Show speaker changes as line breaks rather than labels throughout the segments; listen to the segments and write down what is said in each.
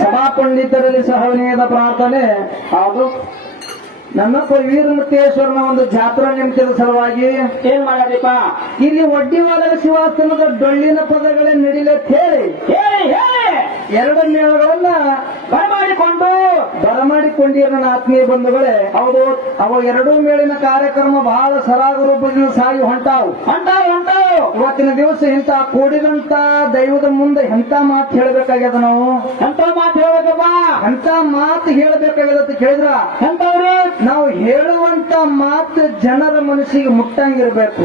ಸಭಾ ಪಂಡಿತರಲ್ಲಿ ಸಹವನೀಯದ ಪ್ರಾರ್ಥನೆ. ನನ್ನ ವೀರಮುತ್ತೇಶ್ವರನ ಒಂದು ಜಾತ್ರಾ ನಿಮಿತ್ತದ ಸಲುವಾಗಿ
ಏನ್ ಮಾಡ್ಯಾರಿಪ್ಪ
ಇಲ್ಲಿ ಒಡ್ಡಿವಾದ ಶಿವಾಸ್ತನದ ಡೊಳ್ಳಿನ ಪದಗಳೇ ನಡಿಲತ್ ಹೇಳಿ
ಹೇಳಿ ಹೇಳಿ
ಎರಡು ಮೇಳಗಳನ್ನ
ಬರಮಾಡಿಕೊಂಡು.
ಬರಮಾಡಿಕೊಂಡಿರ ನನ್ನ ಆತ್ಮೀಯ ಬಂಧುಗಳೇ
ಹೌದು
ಅವ ಎರಡೂ ಮೇಳಿನ ಕಾರ್ಯಕ್ರಮ ಬಹಳ ಸರಾಗ ರೂಪದಿಂದ ಸಾಗಿ ಹೊಂಟಾವು.
ಹೊಂಟಾವ್ ಹೊಂಟಾವ್.
ಇವತ್ತಿನ ದಿವಸ ಇಂತ ಕೂಡಿದಂತ ದೈವದ ಮುಂದೆ ಎಂತ ಮಾತು ಹೇಳಬೇಕಾಗ್ಯದ ನಾವು?
ಎಂತ ಮಾತು ಹೇಳಬೇಕಪ್ಪ?
ಎಂತ ಮಾತು ಹೇಳಬೇಕಾಗ್ಯದ ಅಂತ ಕೇಳಿದ್ರ?
ಎಂತವ್ರಿ
ನಾವು ಹೇಳುವಂತ ಮಾತು ಜನರ ಮನಸ್ಸಿಗೆ ಮುಟ್ಟಂಗಿರ್ಬೇಕು?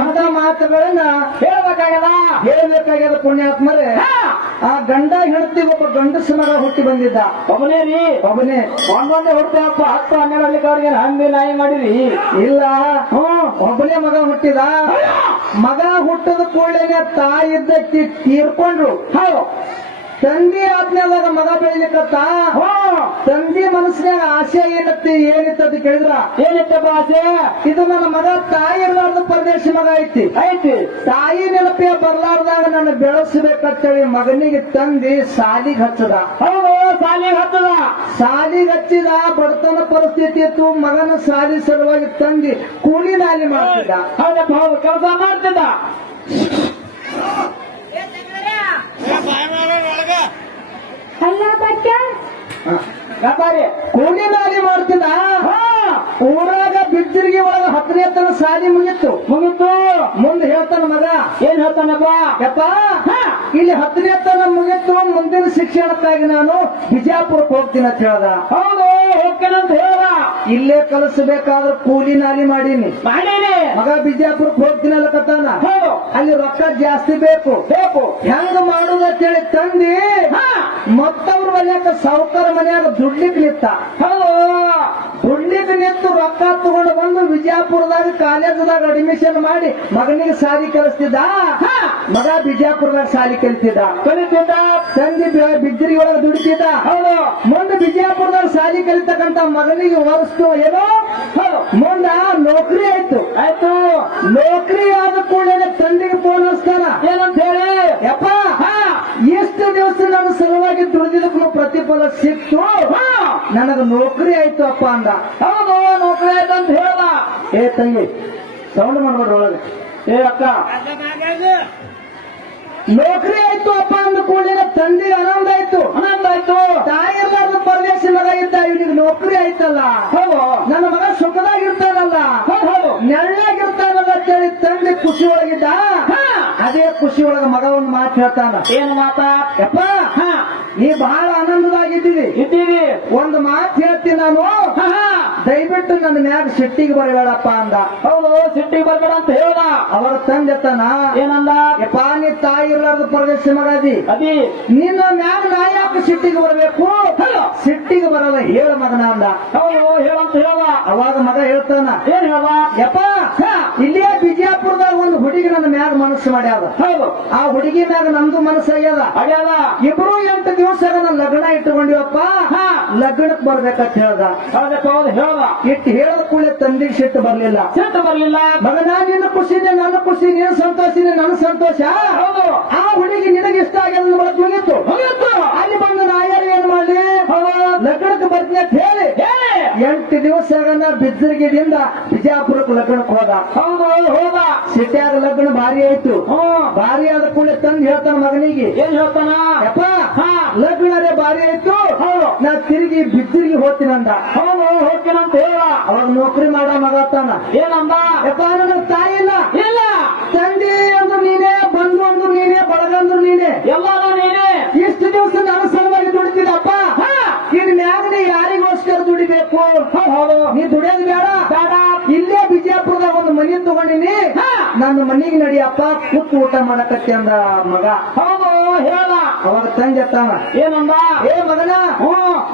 ಅಂತ ಮಾತುಗಳನ್ನ
ಹೇಳಬೇಕಾಗ್ಯದ?
ಹೇಳಬೇಕಾಗ್ಯದ ಪುಣ್ಯಾತ್ಮರೇ. ಆ ಗಂಡ ಹೆಂಡತಿ ಒಬ್ಬ ಗಂಡಸ ಮಗ ಹುಟ್ಟಿ ಬಂದಿದ್ದ.
ಒಬ್ಬನೇ ರೀ.
ಒಬ್ಬನೇ.
ಒಂದೊಂದೇ ಹುಡ್ತೇವಪ್ಪ ಹತ್ತು ಹನ್ನೆರಡು ಅವ್ರಿಗೆ ಹಂದಿ ನಾಯಿ ಮಾಡಿರಿ.
ಇಲ್ಲ.
ಹ್ಮ್
ಒಬ್ಬನೇ ಮಗ ಹುಟ್ಟಿದ. ಮಗ ಹುಟ್ಟದ ಕೂಡಲೇ ತಾಯಿ ಇದ್ದಕ್ಕೆ ತೀರ್ಕೊಂಡ್ರು.
ಹೌದು.
ತಂದೆ ಆದ್ಮೇಲೆ ಮಗ ಬೆಳಿಲಿಕ್ಕತ್ತ?
ತಂದಿ
ತಂದೆ ಮನಸ್ಸಿನಾಗ ಆಸೆ ಏನತ್ತಿ ಏನಿತ್ತು ಅಂತ ಕೇಳಿದ್ರ?
ಏನಿತ್ತಪ್ಪ ಆಸೆ?
ಇದು ನನ್ನ ಮಗ ತಾಯಿ ಇರ್ಲಾರ್ದ ಪರದೇಶಿ ಮಗ ಐತಿ.
ಐತಿ.
ತಾಯಿ ನೆನಪೇ ಬರ್ಲಾರ್ದಾಗ ನನ್ನ ಬೆಳೆಸಬೇಕಂತೇಳಿ ಮಗನಿಗೆ ತಂದಿ ಸಾಲಿಗೆ ಹಚ್ಚದ.
ಹೌದು ಸಾಲಿಗೆ ಹಚ್ಚದ.
ಸಾಲಿಗೆ ಹಚ್ಚಿದ ಬಡತನ ಪರಿಸ್ಥಿತಿ ಇತ್ತು ಮಗನ ಸಾಲಿ ಸಲುವಾಗಿ ತಂದಿ ಕೂಲಿ ನಾಲಿ ಮಾಡ್ತಿದ್ದ.
ಹೌದಪ್ಪ ಹೌದು ಕೆಲಸ ಮಾಡ್ತಿದ್ದ.
ಅಲ್ಲ ಬಚ್ಚ
ವ್ಯಾಪಾರಿ
ಕೂಲಿ ನಾಲಿ ಮಾಡ್ತಿಲ್ಲ
ಹಾ.
ಊರಾಗ ಬಿದ್ದಿರ್ಗಿ ಒಳಗ ಹತ್ತನೇ ತನ ಸಾಲಿ ಮುಗಿತ್ತು
ಮುಗಿತು.
ಮುಂದೆ ಹೇಳ್ತಾನ ಮಗ.
ಏನ್ ಹೇಳ್ತಾನಪ್ಪ?
ಯಪ್ಪ
ಹಾ.
ಇಲ್ಲಿ ಹತ್ತನೇ ತನ ಮುಗಿತ್ತು ಮುಂದಿನ ಶಿಕ್ಷಣಕ್ಕಾಗಿ ನಾನು ಬಿಜಾಪುರಕ್ಕೆ ಹೋಗ್ತೀನಿ ಅಂತ ಹೇಳ್ದ.
ಹೌದು ಹೋಗ್ತೇನಂತ ಹೇಳ
ಇಲ್ಲೇ ಕಲಿಸಬೇಕಾದ್ರೆ ಕೂಲಿ ನಾಲಿ ಮಾಡೀನಿ.
ಮಾಡೀನಿ.
ಮಗ ಬಿಜಾಪುರಕ್ಕೆ ಹೋಗ್ತೀನಲ್ಲ ಕತ್ತಾನ
ಹೌದು.
ಅಲ್ಲಿ ರೊಕ್ಕ ಜಾಸ್ತಿ ಬೇಕು.
ಬೇಕು.
ಹೆಂಗ ಮಾಡುದ ಅಂತೇಳಿ ತಂದಿ.
ಹಾ.
ಮತ್ತವ್ರ ಮನ್ಯಾಗ ಸಾವುಕಾರ ಮನ್ಯಾಗ ದುಡ್ಲಿಕ್ ನಿತ್ತ ದುಡ್ಲಿಕ್ ನಿಂತು ರೊಕ್ಕ ತಗೊಂಡು ಬಂದು ವಿಜಯಪುರದಾಗ ಕಾಲೇಜದಾಗ ಅಡ್ಮಿಷನ್ ಮಾಡಿ ಮಗನಿಗೆ ಸಾಲಿ ಕಲಿಸ್ತಿದ್ದ?
ಹಾ.
ಮಗ ಬಿಜಾಪುರದಾಗ ಸಾಲಿ ಕಲಿತಿದ್ದ
ಕಲಿತಿದ್ದ.
ತಂದಿ ಬಿದ್ದಿರಿ ಒಳಗೆ ದುಡಿತಿದ್ದ.
ಹೌದು.
ಮುಂದೆ ವಿಜಯಪುರದಾಗ ಸಾಲಿ ಕಲಿತಕ್ಕಂತ ಮಗನಿಗೆ ವರ್ಷತು ಏನೋ? ಮುಂದ ನೌಕರಿ ಆಯ್ತು.
ಆಯ್ತು.
ನೌಕರಿ ಆದ ಕೂಡಲೇ ತಂದೆಗೆ ಫೋನ್ ಹಚ್ತಾನ.
ಏನಂತ ಹೇಳಿ?
ಯಪ್ಪ
ಹಾ.
ಎಷ್ಟು ದಿವಸ ನನ್ನ ಸಲುವಾಗಿ ದುಡಿದಿದ್ದಕ್ಕೂ ಪ್ರತಿಫಲ ಸಿಕ್ತು.
ಹಾ.
ನನಗ ನೌಕರಿ ಆಯ್ತು ಅಪ್ಪ ಅಂದ.
ಹೌದು ನೌಕರಿ ಆಯ್ತಂತ ಹೇಳ್ದ
ಏ ತಂಗಿ ಸೌಂಡ್ ಮಾಡ್ಬೇಡ್ರಿ ಒಳಗೆ.
ಏ ಅಕ್ಕ
ನೌಕರಿ ಆಯ್ತು ಅಪ್ಪ ಅಂದ ಕೂಡಲೇ ತಂದೆಗೆ ಆನಂದ ಆಯ್ತು
ಆನಂದ ಆಯ್ತು
ತಾಯಿ ಇರ್ಲಾರ್ದ ಪರದೇಶ ಮಗ ಇದ್ದ ಇವನಿಗೆ ನೌಕರಿ ಆಯ್ತಲ್ಲ.
ಹೌದು.
ನನ್ನ ಮಗ ಸುಖದಾಗಿರ್ತಾನಲ್ಲ.
ಹೌದು. ಹೌದು.
ಅಂತೇಳಿ ತಂದೆ ಖುಷಿ ಒಳಗಿದ್ದ
ಹಾ.
ಅದೇ ಖುಷಿ ಒಳಗ ಮಗ ಒಂದು ಮಾತು ಹೇಳ್ತಾನ.
ಏನು ಮಾತಾ?
ಯಪ್ಪ
ಹಾ.
ನೀ ಬಹಳ ಆನಂದದಾಗಿದ್ದೀವಿ.
ಇದ್ದೀವಿ.
ಒಂದು ಮಾತು ಹೇಳ್ತೀನಿ ನಾನು. ದಯವಿಟ್ಟು ನನ್ನ ಮ್ಯಾಗ ಸಿಟ್ಟಿಗೆ ಬರಬೇಡಪ್ಪ ಅಂದ.
ಹೌದು ಸಿಟ್ಟಿಗೆ ಬರಬೇಡ ಅಂತ ಹೇಳ.
ಅವರ ತಂದೆತನ
ಏನಂದ?
ಯಪ್ಪ ನೀ ತಾಯಿ ಇರ್ಲಾರ್ದ ಪರದೇಶ ಮಗದಿ
ಅದಿ.
ನಿನ್ನ ಮ್ಯಾಗ ನಾ ಯಾಕೆ ಸಿಟ್ಟಿಗೆ ಬರಬೇಕು? ಸಿಟ್ಟಿಗೆ ಬರಲ್ಲ ಹೇಳ ಮಗನ ಅಂದ.
ಹೌದು ಹೇಳಂತ ಹೇಳ.
ಅವಾಗ ಮಗ ಹೇಳ್ತಾನ
ಏನ್ ಹೇಳ
ಯಪ್ಪ ಇಲ್ಲೇ ಬಿಜಾಪುರದಾಗ ಒಂದು ಹುಡುಗಿ ನನ್ನ ಮ್ಯಾಗ ಮನಸ್ಸು ಮಾಡ್ಯಾದ.
ಹೌದು.
ಆ ಹುಡುಗಿ ಮ್ಯಾಗ ನಮ್ದು ಮನಸ್ಸು ಆಗ್ಯದ.
ಅಡ್ಯಾದ
ಇಬ್ರು ಎಂಟು ದಿವಸ ಲಗ್ನ ಇಟ್ಟುಕೊಂಡಿವಪ್ಪ
ಹಾ.
ಲಗ್ನಕ್ ಬರ್ಬೇಕಂತ ಹೇಳ್ದ.
ಹೌದು ಹೇಳ್ದ.
ಇಟ್ಟು ಹೇಳದ ಕೂಡಲೇ ತಂದಿ ಸಿಟ್ಟು ಬರ್ಲಿಲ್ಲ.
ಸಿಟ್ಟು ಬರ್ಲಿಲ್ಲ.
ಮಗನ ನಿನ್ನ ಖುಷಿ ಇದೆ ನನ್ನ ಖುಷಿ ನೀನು ಸಂತೋಷ ಇದೆ ನನ್ನ ಸಂತೋಷ.
ಹೌದು.
ಆ ಹುಡುಗಿ ನಿನಗೆ ಇಷ್ಟ ಆಗ್ಯದ ಬಳಕ್ ಮುಗಿತ್ತು. ಅಲ್ಲಿ ಬಂದು ನಾ ಯಾರು ಏನ್ ಮಾಡ್ಲಿ? ಲಗ್ನಕ್ಕೆ ಬರ್ತೀನಿ ಅಂತ ಹೇಳಿ. ಎಂಟು ದಿವಸ ಬಿದ್ದರ್ಗಿದಿಂದ ಬಿಜಾಪುರಕ್ಕೆ ಲಗ್ನಕ್ಕೆ ಹೋದ
ಹೌದು ಹೋದ.
ಸಿಟ್ಯಾಗ ಲಗ್ನ ಭಾರಿ ಆಯ್ತು. ಭಾರಿ ಆದ ಕೂಡ ತಂದು ಹೇಳ್ತಾನ ಮಗನಿಗೆ.
ಏನ್ ಹೇಳ್ತಾನ?
ಯಪ್ಪ ಭಾರಿ ಆಯ್ತು. ನಾ ತಿರುಗಿ ಬಿದ್ದಿರಿಗೆ ಹೋಗ್ತೀನಂದ
ಹೌದು ಹೋಗ್ತೀನಂತ ಹೇಳ.
ಅವಾಗ ನೌಕರಿ ಮಾಡ ಮಗ ತಾನ.
ಏನಂದ?
ಯಪ್ಪ ನನ್ನ ತಾಯಿ ಇಲ್ಲ.
ಇಲ್ಲ.
ತಂದೆ ಅಂದ್ರು ನೀನೇ ಬಂದು ಅಂದ್ರು ನೀನೇ ಬಳಗಂದ್ರು ನೀನೇ.
ನೀನೆ ನೀನೇ.
ಇಷ್ಟು ದಿವಸ ನಾನು ಸಲುವಾಗಿ ದುಡಿತಿದ್ದಪ್ಪ.
ಹಾ.
ಇನ್ ಮ್ಯಾಗ ನೀ ಯಾರಿಗೋಸ್ಕರ ದುಡಿಬೇಕು? ನೀ ದುಡಿಯೋದು ಬೇಡ.
ಬೇಡ.
ಇಲ್ಲೇ ಬಿಜಾಪುರದಾಗ ಒಂದು ಮನೆ ತಗೊಂಡಿನಿ.
ಹಾ.
ನನ್ನ ಮನೆಗೆ ನಡಿಯಪ್ಪ ಕೂತು ಊಟ ಮಾಡಕತ್ತಿ ಅಂದ ಮಗ.
ಹೌದು ಹೇಳ.
ಅವಾಗ ತಂದೆ ತಾನ
ಏನಂದ?
ಏ ಮಗನ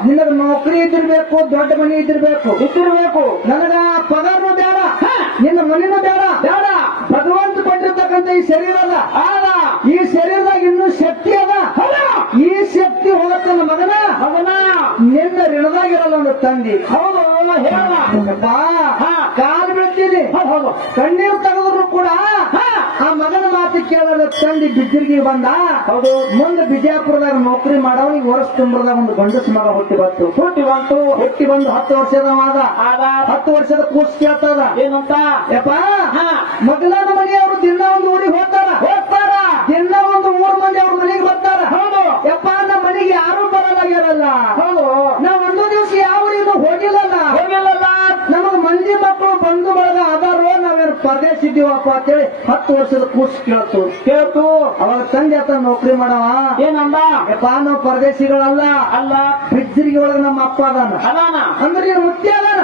ನಿನಗ ನೌಕರಿ ಇದ್ದಿರ್ಬೇಕು ದೊಡ್ಡ ಮನೆ ಇದ್ದಿರ್ಬೇಕು.
ಇದ್ದಿರ್ಬೇಕು.
ನನಗ ಪಗಾರನು ಬೇಡ ನಿನ್ನ ಮನಿನೂ ಬೇಡ.
ಬೇಡ.
ಭಗವಂತ ಕೊಟ್ಟಿರ್ತಕ್ಕಂಥ ಈ ಶರೀರ ಅದ.
ಆದ
ಈ ಶರೀರದಾಗ ಇನ್ನೂ ಶಕ್ತಿ ಅದ. ಈ ಶಕ್ತಿ ಹೋಗತ್ತ ಮಗನ?
ಅವನ
ನಿನ್ನ ಋಣದಾಗಿರಲ್ಲ ಒಂದು ತಂದಿ
ಹೌದು. ಹೇಳ.
ಕಾಲ್ ಬೀಳ್ತೀನಿ ಕಣ್ಣೀರು ತೆಗೆದ್ರು ಕೂಡ
ಹಾ.
ಆ ಮಗನ ಮಾತು ಕೇಳಲು ತಂದಿ ಬಿದ್ದಿರ್ಗಿ ಬಂದ.
ಹೌದು.
ಮುಂದೆ ಬಿಜಾಪುರದಾಗ ನೌಕರಿ ಮಾಡವನಿಗೆ ವರ್ಷ ತುಂಬದಾಗ ಒಂದು ಗಂಡಸ ಮಗ ಹುಟ್ಟಿ ಬಂತು.
ಹುಟ್ಟಿ ಬಂತು.
ಹುಟ್ಟಿ ಬಂದು ಹತ್ತು ವರ್ಷದವಾದ
ಆಗ
ಹತ್ತು ವರ್ಷದ ಕೂಸ್ ಕೇಳ್ತದ
ಏನಂತ?
ಯಪ್ಪ
ಹಾ.
ಮಗನ ಮನೆಯವರು ದಿನ ಒಂದು ಊರಿಗೆ ಹೋಗ್ತಾರ.
ಹೋಗ್ತಾರ.
ದಿನ ಒಂದು ಮೂರು ಮಂದಿ ಅವ್ರ ಮನೆಗೆ ಬರ್ತಾರ.
ಹೌದು.
ಯಪ್ಪ ನಮ್ಮ ಮನೆಗೆ ಯಾರು ಬರಲಾಗಿರಲ್ಲ
ಹೌದು.
ನಾವ್ ಒಂದು ದಿವಸ ಯಾವ ಊರಿಗೂ ಹೋಗಿಲ್ಲಲ್ಲ.
ಹೋಗಿಲ್ಲಲ್ಲ?
ನಮಗ್ ಮಂದಿ ಮಕ್ಕಳು ಬಂಧು ಬಳಗ ಅದಾರೋ ನಾವೇನು ಪರದೇಶ ಇದ್ದೀವಪ್ಪ ಅಂತೇಳಿ ಹತ್ತು ವರ್ಷದ ಕೂಸ್ ಕೇಳ್ತು.
ಕೇಳ್ತು.
ಅವಾಗ ತಂದೆ ಆತ ನೌಕರಿ ಮಾಡವ?
ಏನಂದ?
ಯಪ್ಪ ನಾವು ಪರದೇಶಿಗಳಲ್ಲ.
ಅಲ್ಲ.
ಬಿಜ್ಜರಿಗೆ ಒಳಗ ನಮ್ಮ ಅಪ್ಪ ಅದಾನ.
ಅದಾನ.
ಅಂದ್ರೆ ಈ ಮುತ್ಯ ಅದಾನ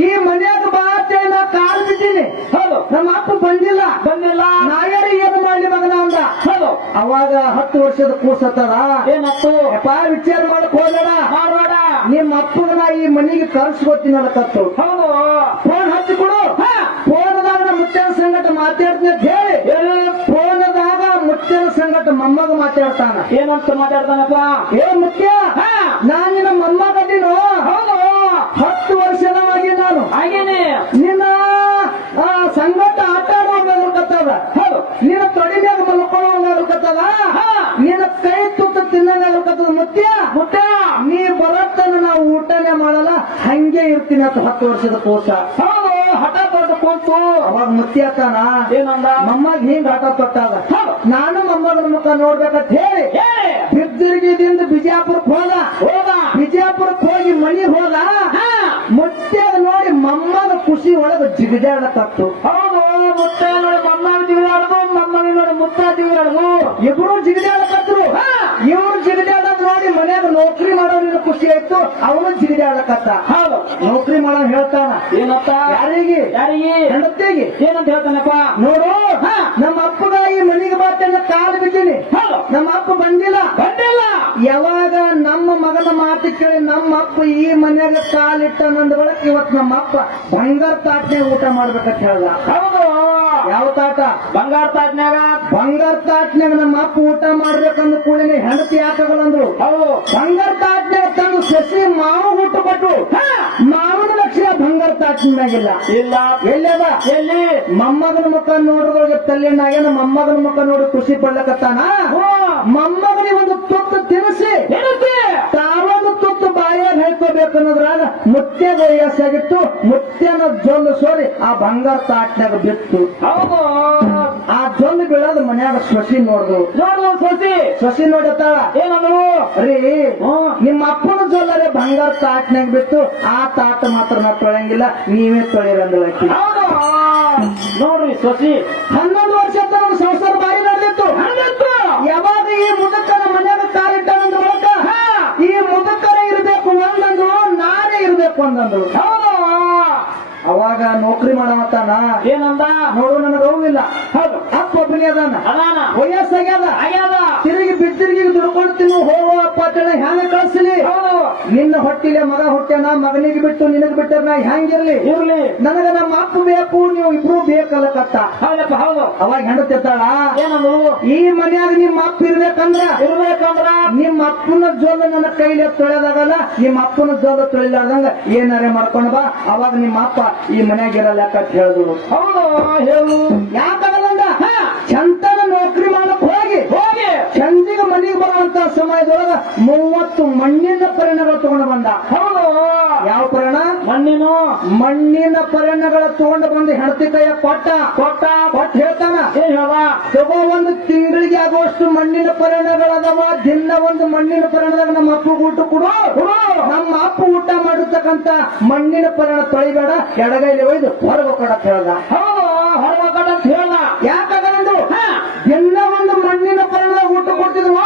ಈ ಮನ್ಯಾಗ ಬಾ ಬಿದ್ದೀನಿ
ಹೌದು.
ನಮ್ಮ ಅಪ್ಪ ಬಂದಿಲ್ಲ.
ಬಂದಿಲ್ಲ.
ನಾಯರು ಏನು ಮಾಡ್ಲಿ ಮಗನ ಅಂದ?
ಹೌದು.
ಅವಾಗ ಹತ್ತು ವರ್ಷದ ಕೂಸತ್ತದ
ಏನತ್ತು?
ಯಪ್ಪ ವಿಚಾರ ಮಾಡಕ್ ಹೋಗಬೇಡ.
ಧಾರವಾಡ
ನಿಮ್ಮ ಅಪ್ಪನ ಈ ಮನೆಗೆ ಕರ್ಸ್ಕೊತೀನಿ ಕತ್ತು
ಹೌದು.
ಫೋನ್ ಹಚ್ಚಿ ಕೊಡು.
ಹಾ.
ಫೋನ್ದಾಗ ನಾ ಮುತ್ಯನ ಸಂಗಟ ಮಾತಾಡ್ತೀನಿ ಅಂತ ಹೇಳಿ. ಫೋನದಾಗ ಮುತ್ಯನ ಸಂಗಟ ಮಮ್ಮಗ ಮಾತಾಡ್ತಾನ.
ಏನಂತ ಮಾತಾಡ್ತಾನಪ್ಪ?
ಏ ಮುಖ್ಯ
ಹಾ.
ಮಮ್ಮ ನಿನ್ನ ಮೊಮ್ಮಗದೀನು
ಹೌದು
ಹತ್ತು ವರ್ಷದವಾಗಿ ನಾನು
ಹಾಗೇನೆ
ನಿನ್ನ ಆ, ಸಂಗಟ ಆಟ ಆಡುವಂಗಾಗತ್ತದ
ಹೌದು
ನಿನ್ನ ತೊಡಿ ಮ್ಯಾಗ ಮಲ್ಕೊಳ್ಳುವಂಗಾಗತ್ತದ
ಹಾ.
ನಿನ್ನ ಕೈ ತುತ್ತ ತಿನ್ನಂಗಾಗತ್ತದ ಮುತ್ಯ
ಮುಟ್ಟ
ನೀ ಬರತ್ತನ ನಾವು ಊಟನೇ ಮಾಡಲ್ಲ ಹಂಗೆ ಇರ್ತೀನಿ ಅಂತ ಹತ್ತು ವರ್ಷದ ಕೋಸ
ಹೌದು ಹಠ ತೊಟ್ಟು ಕೂತು.
ಅವಾಗ ಮುತ್ಯಾತನ
ಏನಂದ?
ಮಮ್ಮಗ್ ಹಿಂಗ್ ಹಠ ತೊಟ್ಟಾದ.
ಹೌದು.
ನಾನು ಮೊಮ್ಮಗನ ಮುಖ ನೋಡ್ಬೇಕಂತ ಹೇಳಿ ಬಿದ್ದಿರ್ಗಿದಿಂದ ಬಿಜಾಪುರಕ್ಕೆ ಹೋದ.
ಹೋದ.
ಬಿಜಾಪುರಕ್ಕೆ ಹೋಗಿ ಮನಿ ಹೋದ.
ಹಾ.
ಮುತ್ಯಾಗ ನೋಡಿ ಮಮ್ಮನ ಖುಷಿ ಒಳಗ ಜಿಗದಾಡಕತ್ತು
ಹೌದು ಮುತ್ತೆ ನೋಡಿ ಮಮ್ಮ ಜಿಗಿದಾಡದು ಮಮ್ಮನ ನೋಡಿ ಮುತ್ತ ಜಿಗಿದಾಡದು.
ಇಬ್ರು ಜಿಗದಾಡಕತ್ರು
ಹಾ.
ಇವ್ರು ಮನ್ಯಾಗ ನೌಕರಿ ಮಾಡೋರಿಗೆ ಖುಷಿ ಆಯ್ತು. ಅವನು ಜಿಗದಾಡಕತ್ತ
ಹೌದು.
ನೌಕರಿ ಮಾಡೋ ಹೇಳ್ತಾನ.
ಏನಪ್ಪ?
ಯಾರಿಗೆ?
ಯಾರಿಗೆ?
ಹೆಂಡತಿಗೆ.
ಏನಂತ ಹೇಳ್ತಾನಪ್ಪ?
ನೋಡು. ನಮ್ಮ ಅಪ್ಪಗ ಈ ಮನೆಗೆ ಬರ್ತೇನೆ ಕಾಲು ಬಿದ್ದೀನಿ ನಮ್ಮ ಅಪ್ಪ ಬಂದಿಲ್ಲ.
ಬಂದಿಲ್ಲ.
ಯಾವಾಗ ನಮ್ಮ ಮಗನ ಮಾತು ಕೇಳಿ ನಮ್ಮ ಅಪ್ಪ ಈ ಮನೆಯಾಗ ಕಾಲಿಟ್ಟ ನಂದ ಬಳಕ ಇವತ್ತು ನಮ್ಮ ಅಪ್ಪ ಬಂಗಾರ ತಾಟ್ನೆ ಊಟ ಮಾಡ್ಬೇಕಂತ ಹೇಳ್ದ.
ಹೌದು.
ಯಾವ ತಾಟ
ಬಂಗಾರ ತಾಟ್ನಾಗ
ಬಂಗಾರ ತಾಟ್ನಾಗ ನಮ್ಮ ಅಪ್ಪ ಊಟ ಮಾಡ್ಬೇಕಂದ ಕೂಡಲೇ ಹೆಂಡತಿ ಯಾಕಗಳಂದ್ರು
ಅವು
ಬಂಗಾರ ತಾಟ್ನಾಗ ತಂದು ಸಸಿ ಮಾವು ಊಟ ಕೊಟ್ಟು
ಹಾ.
ಮಾವನ ಲಕ್ಷಣ ಬಂಗಾರ ತಾಟ್ನಾಗಿಲ್ಲ
ಇಲ್ಲ.
ಎಲ್ಲದ
ಎಲ್ಲಿ
ಮೊಮ್ಮಗನ ಮುಖ ನೋಡಿದ್ರಿಗೆ ತಲ್ಲಿನಾಗೆ ನಮ್ಮ ಮೊಮ್ಮಗನ ಮುಖ ನೋಡಿ ಖುಷಿ ಪಡ್ಲಕತ್ತಾನ? ಮೊಮ್ಮಗನಿಗೆ ಒಂದು ತುತ್ತು ತಿನ್ನಿಸಿ
ಏನಂತೆ
ತಾವೊಂದು ತುತ್ತು ಬಾಯಾಗ ಹೇಳ್ಕೋಬೇಕು ಮುತ್ಯಗ ವಯಸ್ಸಾಗಿತ್ತು ಮುತ್ಯನ ಜೊಲ್ಲು ಸೋರಿ ಆ ಬಂಗಾರ ತಾಟ್ನಾಗ ಬಿತ್ತು.
ಹೌದು.
ಆ ಜೊಲ್ಲು ಬೀಳದ ಮನ್ಯಾಗ ಸೊಸಿ ನೋಡ್ದು.
ನೋಡ್ದು ಸೊಸಿ.
ಸೊಸಿ ನೋಡತ್ತಾಳ
ಏನಂದ್ರು?
ರೀ. ನಿಮ್ಮ ಅಪ್ಪನ ಜೊಲ್ಲರೆ ಬಂಗಾರ ತಾಟ್ನಾಗ ಬಿತ್ತು. ಆ ತಾಟ ಮಾತ್ರ ನಾ ತೊಳೆಯಂಗಿಲ್ಲ ನೀವೇ ತೊಳಿರಂದ್ರೆ
ಹೌದು. ನೋಡ್ರಿ ಸೊಸಿ.
ಹನ್ನೊಂದು ವರ್ಷ ತನಕ ಸಂಸಾರ ಬಾರಿ ನಡೆದಿತ್ತು. ಯಾವಾಗ ಈ ಮುದುಕನ ಮನ್ಯಾಗ ಕಾಲಿಟ್ಟನಂದ್ರ ಒಳಗ ಈ ಮುದುಕರ ಇರ್ಬೇಕು ಒಂದಂದ್ರು
ಹೌದು.
ಅವಾಗ ನೌಕರಿ ಮಾಡಮತ್ತಾನ
ಏನಂದ?
ನೋಡು ನನಗೆ ಹೋಗಿಲ್ಲ
ಹೌದು.
ಅಪ್ಪ ಅದಾನ. ವಯಸ್ಸಾಗ್ಯದ?
ಆಗ್ಯಾದ.
ತಿರುಗಿ ಬಿದ್ದಿರ್ಗಿ ದುಡ್ಕೊಳ್ತೀನಿ ಹೋಗೋ ಅಪ್ಪ ಅಂತೇಳಿ ಹ್ಯಾಂಗ ಕಳಿಸ್ಲಿ ನಿನ್ನ ಹೊಟ್ಟಿಲೆ ಮಗ ಹುಟ್ಟ್ಯಾನ ಮಗನಿಗೆ ಬಿಟ್ಟು ನಿನಗ್ ಬಿಟ್ಟ ನಾ ಹೆಂಗಿರ್ಲಿ
ಇರ್ಲಿ.
ನನಗ ನಮ್ಮ ಅಪ್ಪ ಬೇಕು ನೀವು ಇಬ್ರು ಬೇಕಲ್ಲ ಕತ್ತ
ಹೌದಪ್ಪ ಹೌದು.
ಅವಾಗ
ಏನಂದ್ರು
ಈ ಮನ್ಯಾಗ ನಿಮ್ಮ ಅಪ್ಪ ಇರ್ಬೇಕಂದ್ರ?
ಇರ್ಬೇಕಂದ್ರ?
ನಿಮ್ಮ ಅಪ್ಪನ ಜೋಲ ನನ್ನ ಕೈಲಿ ತೊಳೆದಾಗಲ್ಲ? ನಿಮ್ಮ ಅಪ್ಪನ ಜೋಲ ತೊಳಿಲಾರ್ದಂಗ ಏನಾರೆ ಮಾಡ್ಕೊಂಡ್ ಬಾ. ಅವಾಗ ನಿಮ್ಮ ಅಪ್ಪ ಈ ಮನ್ಯಾಗ ಇರಲ್ಲ ಅಂತ ಹೇಳಿದ್ರು
ಹೌದು ಹೇಳು.
ಯಾಕಾಗಲ್ಲ ಚಂತನ ನೌಕರಿ ಮಾಡಕ್ ಹೋಗಿ
ಹೋಗಿ.
ಚಂದಿಗೆ ಮನೆಗೆ ಬರುವಂತ ಸಮಯದೊಳಗ ಮೂವತ್ತು ಮಣ್ಣಿನ ಪರಿಣಗಳು ತಗೊಂಡು ಬಂದ.
ಹೌದು.
ಯಾವ ಪರಿಣ
ಮಣ್ಣಿನ.
ಮಣ್ಣಿನ ಪರಿಣಗಳ ತಗೊಂಡು ಬಂದು ಹೆಣತಿ ಕೈಯ ಕೊಟ್ಟ.
ಕೊಟ್ಟ.
ಕೊಟ್ಟು ಹೇಳ್ತಾನ? ತಗೋ ಒಂದು ತಿಂಗಳಿಗೆ ಆಗುವಷ್ಟು ಮಣ್ಣಿನ ಪರಿಣಗಳದವ ದಿನ ಒಂದು ಮಣ್ಣಿನ ಪರಿಣದಾಗ ನಮ್ಮ ಅಪ್ಪ ಊಟ ಕೊಡು. ನಮ್ಮ ಅಪ್ಪ ಊಟ ಮಾಡಿರ್ತಕ್ಕಂತ ಮಣ್ಣಿನ ಪರಿಣ ತೊಳಿಬೇಡ. ಎಡಗೈಲಿ ಒಯ್ದು ಹೊರಗೆ ಕೊಡಕ್ ಹೇಳ್ದ.
ಹೌದು ಹೊರಗ ಹೇಳ್ದ.
ಯಾಕಾಗಂದು
ಹಾ.
ದಿನ ಒಂದು ಮಣ್ಣಿನ ಪರಿಣದಾಗ ಊಟ ಕೊಡ್ತಿದ್ವು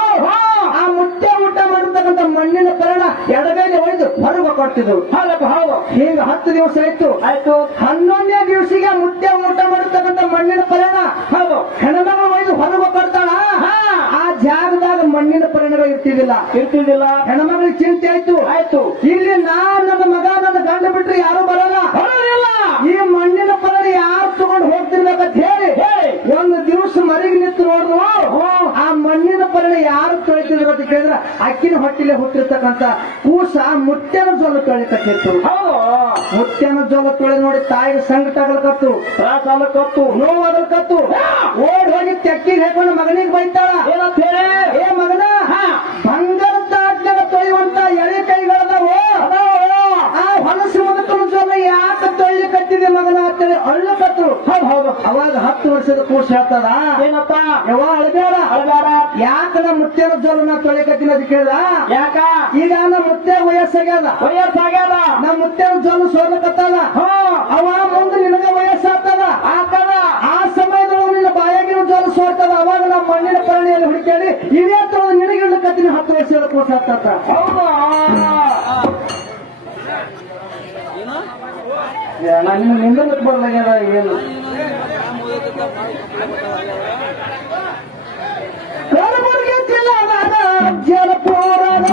ಆ ಮುಟ್ಟೆ ಊಟ ಮಾಡಿರ್ತಕ್ಕಂತ ಮಣ್ಣಿನ ಪರಿಣ ಎಡಗೈಲಿ ಕೊಟ್ಟಿದ್ರು. ಹೊರಗೆ
ಹಾವು
ಈಗ ಹತ್ತು ದಿವಸ ಆಯ್ತು.
ಆಯ್ತು.
ಹನ್ನೊಂದನೇ ದಿವಸಿಗೆ ಮುಟ್ಟೆ ಊಟ ಮಾಡಿರ್ತಕ್ಕಂತ ಮಣ್ಣಿನ ಪರಿಣ
ಹೌದು.
ಹೆಣ್ಮಗಳು ಒಯ್ದು ಹೊರಗ ಕೊಡ್ತಾಳ. ಆ ಜಾಗದಾಗ ಮಣ್ಣಿನ ಪರಿಣಾಮ ಇರ್ತಿದ್ದಿಲ್ಲ.
ಇರ್ತಿದ್ದಿಲ್ಲ.
ಹೆಣ್ಮಗಳಿಗೆ ಚಿಂತೆ ಆಯ್ತು.
ಆಯ್ತು.
ಇಲ್ಲಿ ನಾ ನನ್ನ ಮಗ ನನ್ನ ಗಂಡ ಬಿಟ್ರೆ ಯಾರು ಬರಲ್ಲ
ಬರೋದಿಲ್ಲ
ಈ ಮಣ್ಣಿನ ಪರಿಣ ಯಾರು ತಗೊಂಡು ಹೋಗ್ತಿರ್ಬೇಕಂತ ಹೇಳಿ
ಹೇಳಿ
ಒಂದು ದಿವಸ ಹೊರಗೆ ನಿಂತು ನೋಡಿದ್ರು ಆ ಮಣ್ಣಿನ ಪರಿಣಾಮ ಯಾರು ತೊಳಿತಿದ್ರು ಅಂತ ಕೇಳಿದ್ರೆ ಅಕ್ಕಿನ ಹೊಟ್ಟಿಲೆ ಹುಟ್ಟಿರ್ತಕ್ಕಂತ ಕೂಸ ಮುತ್ಯನ ಜೊಲ್ಲ ತೊಳಿತಕ್ಕಿತ್ತು ಮುತ್ಯನ ಜೊಲ್ಲ ತೊಳೆ ನೋಡಿ ತಾಯಿಗೆ ಸಂಕಟ ಆಗಲ್ಕತ್ತು
ತ್ರಾಸ ಆಗ್ಲಕತ್ತು
ನೋವು ಆಗಲ್ಕತ್ತು ಓಡ್ ಹೋಗಿ ತೆಕ್ಕಿಗೆ ಹಾಕೊಂಡು ಮಗನಿಗೆ ಬೈತಾಳ.
ಏನಂತ ಹೇಳಿ?
ಏ ಮಗನ ಬಂಗಾರ ತಾಟ್ನಾಗ ತೊಳೆಯುವಂತ ಎಳೆ ಕೈಗಳದ ಆ ಹೊಲಸು ಮಗನ ಜೊಲ್ಲ ಯಾಕೆ ತೊಳ್ಳಿ ಕಟ್ಟಿದೆ ಮಗನ ಅಂತೇಳಿ ಅಳ್ಳಕತ್ತು
ಹೌದು ಹೌದು.
ಅವಾಗ ಹತ್ತು ವರ್ಷದ ಕೂರ್ಸಿ ಹೇಳ್ತದ?
ಏನಪ್ಪ?
ಯಾವ ಅಳಬೇಡ
ಅಳಬೇಡ
ಯಾಕ ನಮ್ಮ ಮುತ್ಯನ ಜೋಲ ನಾ ತೊಳೆಕತ್ತಿನ ಅಂತ ಕೇಳ್ದ?
ಯಾಕ?
ಈಗ ನಮ್ಮ ಮುತ್ಯ ವಯಸ್ಸಾಗ್ಯದ.
ವಯಸ್ಸಾಗ್ಯದ.
ನಮ್ಮ ಮುತ್ಯನ ಜೋಲ ಸೋಲಕತ್ತದ ಅವ ಮುಂದೆ ನಿನಗ ವಯಸ್ಸಾಗ್ತದ?
ಆತದ
ಆ ಸಮಯದೊಳಗೆ ನಿನ್ನ ಬಾಯಾಗಿನ ಜೋಲ ಸೋರ್ತದ ಅವಾಗ ನಮ್ಮ ಮಣ್ಣಿನ ಪರಿಣಿಯಲ್ಲಿ ಹುಡುಕೇಳಿ ಇವೇ ತೊಳೆದು ನಿನಗಿಡ್ಲ ಕತ್ತಿನ ಹತ್ತು ವರ್ಷದ ಕೂಸ ಆಗ್ತದ.
ಹೌದು.
ನಾನು ನಿನ್ನ ನಿಂದಲಕ್ಕೆ ಬರ್ಲಾಗ್ಯದ ಏನು ಕಲಬುರಗಿ ಜಿಲ್ಲಾದ ಜಲಪುರದ